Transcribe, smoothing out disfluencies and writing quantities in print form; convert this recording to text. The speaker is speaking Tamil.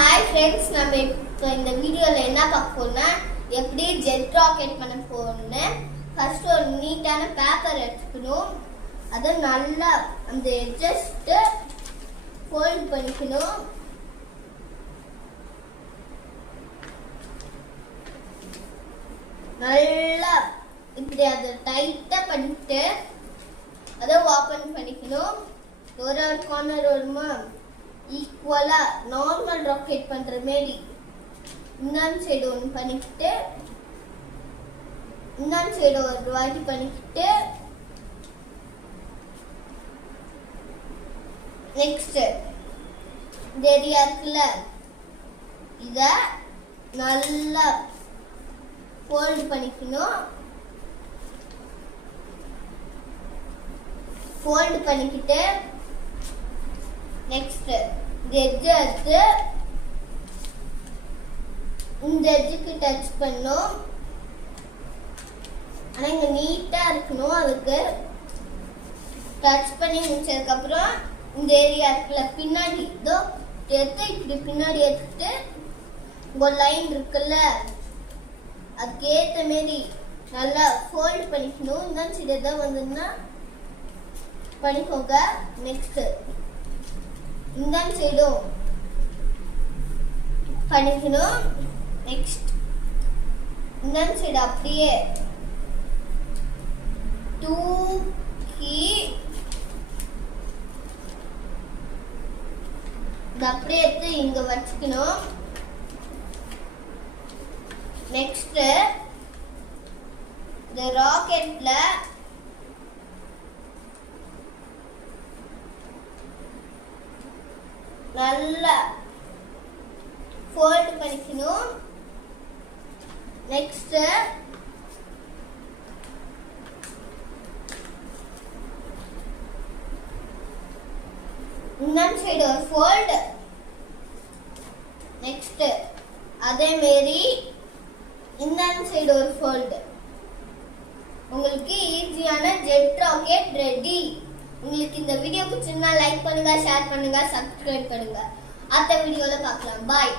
ஹாய் ஃப்ரெண்ட்ஸ், நம்ம இப்போ இந்த வீடியோவில் என்ன பார்க்க போறோம்னா எப்படி ஜெட் ராக்கெட் பண்ண போறோம்னு. ஃபர்ஸ்ட் ஒரு நீட்டான பேப்பர் எடுத்துக்கணும். அதை நல்லா அந்த எட்ஜஸ்ட்டு ஃபோல்ட் பண்ணிக்கணும். நல்லா இப்படி அதை டைட்டாக பண்ணிட்டு அதை ஓப்பன் பண்ணிக்கணும். ஒரு கார்னர் வருமா ஈக்குவலா நார்மல் ராக்கெட் பண்ற மாதிரி இன்னொரு சைடு ஒன்று பண்ணிக்கிட்டு இன்னொரு சைடு ஒரு வாட்டி பண்ணிக்கிட்டு நெக்ஸ்ட் இந்த ஏரியா இருக்குல்ல இத நல்லா ஃபோல்ட் பண்ணிக்கணும். ஃபோல்ட் பண்ணிக்கிட்டு நெக்ஸ்ட் இந்த எட்ஜ் எடுத்து இந்த எட்ஜுக்கு டச் பண்ணும். ஆனால் இங்கே நீட்டாக இருக்கணும். அதுக்கு டச் பண்ணி முடிச்சதுக்கப்புறம் இந்த ஏரியா இருக்குல்ல பின்னாடி இதோ எடுத்து இப்படி பின்னாடி எடுத்துட்டு ஒரு லைன் இருக்குல்ல அதுக்கேற்ற மாரி நல்லா ஃபோல்ட் பண்ணிக்கணும். இன்னும் சரி எதாவது வந்ததுன்னா பண்ணிக்கோங்க. நெக்ஸ்ட் இந்த சைடும் பண்ணிக்கணும். நெக்ஸ்ட் இந்த சைடு அப்படியே தூக்கி அப்படியே எடுத்து இங்க வச்சுக்கணும். நெக்ஸ்ட் இந்த ராக்கெட்ல நல்லா ஃபோல்ட் பண்ணிக்கணும். நெக்ஸ்ட் இன்னொரு சைடு ஒரு ஃபோல்ட். நெக்ஸ்ட் அதே மாதிரி இன்னொரு சைடு ஒரு ஃபோல்ட். உங்களுக்கு ஈஸியான ஜெட் ராக்கெட் ரெடி. உங்களுக்கு இந்த வீடியோ பிடிச்சிருந்தா லைக் பண்ணுங்க, ஷேர் பண்ணுங்க, சப்ஸ்கிரைப் பண்ணுங்க. அடுத்த வீடியோல பார்க்கலாம். பாய்.